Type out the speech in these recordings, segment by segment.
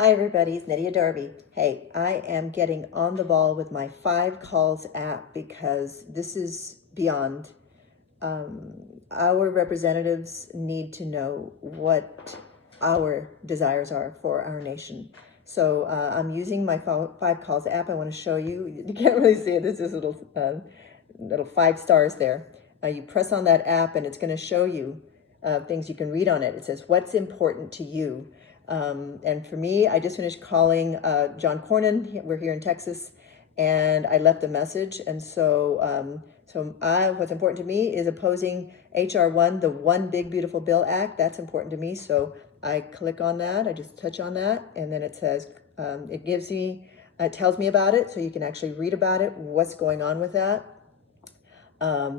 Hi everybody, it's Nydia Darby. Hey, I am getting on the ball with my 5calls app because this is beyond. Our representatives need to know what our desires are for our nation. So I'm using my 5calls app. I want to show you. You can't really see it. There's this little 5 stars there. You press on that app and it's going to show you things you can read on it. It says, what's important to you? And for me, I just finished calling John Cornyn. We're here in Texas, and I left a message. And so, what's important to me is opposing HR1, the One Big Beautiful Bill Act. That's important to me. So I click on that. I just touch on that, and then it says it tells me about it, so you can actually read about it. What's going on with that?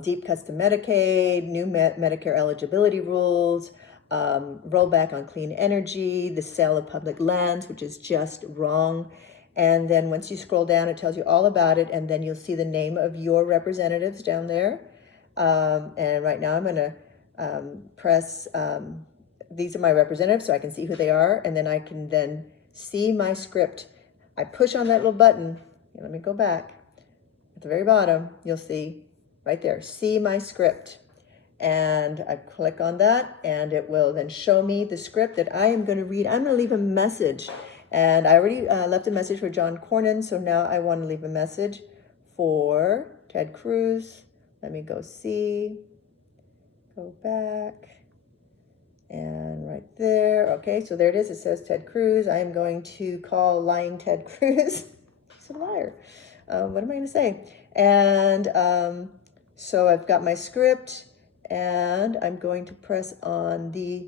Deep cuts to Medicaid, new Medicare eligibility rules. Rollback on clean energy, the sale of public lands, which is just wrong. And then once you scroll down, it tells you all about it, and then you'll see the name of your representatives down there. And right now I'm going to press, these are my representatives, so I can see who they are, and then I can then see my script. I push on that little button. Let me go back. At the very bottom, you'll see right there, see my script. And I click on that, and it will then show me the script that I am going to read. I'm going to leave a message, and I already left a message for John Cornyn, so now I want to leave a message for Ted Cruz. Let me go back, and right there. Okay, so there it is. It says Ted Cruz. I am going to call lying Ted Cruz. He's a liar. What am I going to say? And so I've got my script. And I'm going to press on the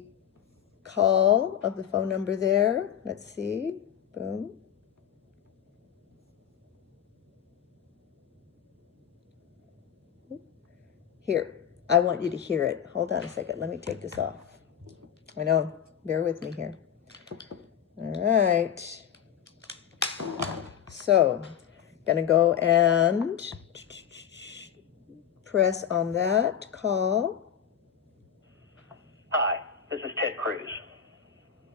call of the phone number there. Let's see. Boom. Here. I want you to hear it. Hold on a second. Let me take this off. I know. Bear with me here. All right. So, gonna go and press on that call. Hi, this is Ted Cruz.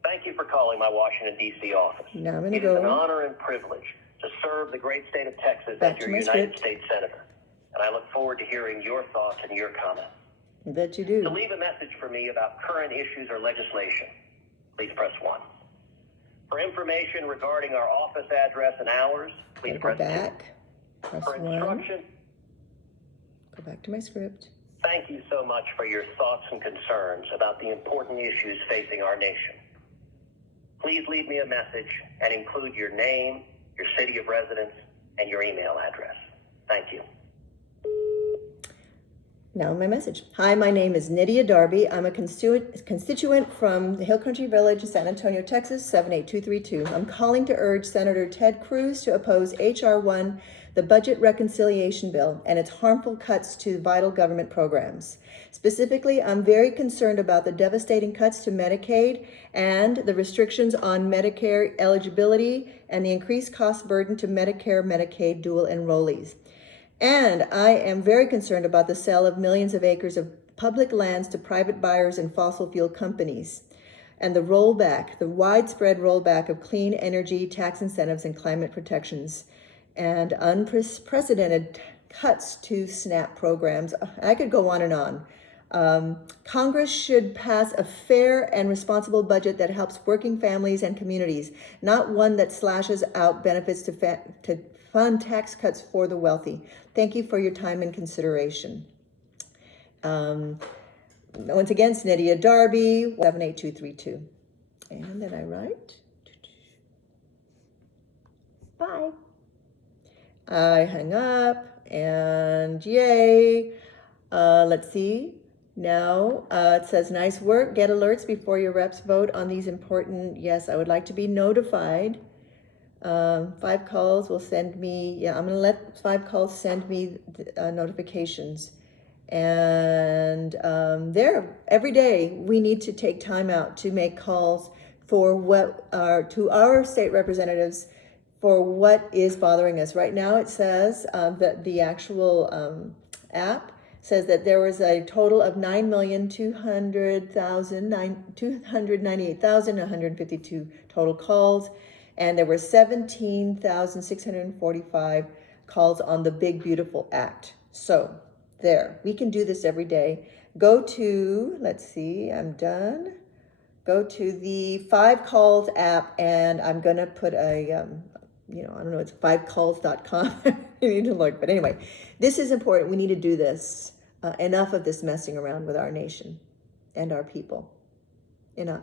Thank you for calling my Washington, D.C. office. Now I'm going to It is an honor and privilege to serve the great state of Texas as your United States Senator, and I look forward to hearing your thoughts and your comments. I bet you do. To leave a message for me about current issues or legislation, please press 1. For information regarding our office address and hours, please press 2. Press For 1. instruction, go back to my script. Thank you so much for your thoughts and concerns about the important issues facing our nation. Please leave me a message and include your name, your city of residence, and your email address. Thank you. Now my message. Hi, my name is Nydia Darby. I'm a constituent from the Hill Country Village in San Antonio, Texas, 78232. I'm calling to urge Senator Ted Cruz to oppose HR1, the Budget Reconciliation Bill, and its harmful cuts to vital government programs. Specifically, I'm very concerned about the devastating cuts to Medicaid and the restrictions on Medicare eligibility and the increased cost burden to Medicare, Medicaid dual enrollees. And I am very concerned about the sale of millions of acres of public lands to private buyers and fossil fuel companies, and the widespread rollback of clean energy tax incentives and climate protections, and unprecedented cuts to SNAP programs. I could go on and on. Congress should pass a fair and responsible budget that helps working families and communities, not one that slashes out benefits to fund tax cuts for the wealthy. Thank you for your time and consideration. Once again, it's Nydia Darby, 78232. And then I write, bye. I hang up, and yay. Let's see. Now it says, nice work. Get alerts before your reps vote on these important. Yes, I would like to be notified. 5calls will send me, I'm going to let 5calls send me notifications. And every day we need to take time out to make calls to our state representatives for what is bothering us. Right now it says that the actual app says that there was a total of 298,152 total calls, and there were 17,645 calls on the Big Beautiful Act. So there, we can do this every day. Go to, let's see, I'm done. Go to the 5calls app, and I'm gonna put a, I don't know, it's 5calls.com. You need to look, but anyway, this is important. We need to do this. Enough of this messing around with our nation and our people. Enough.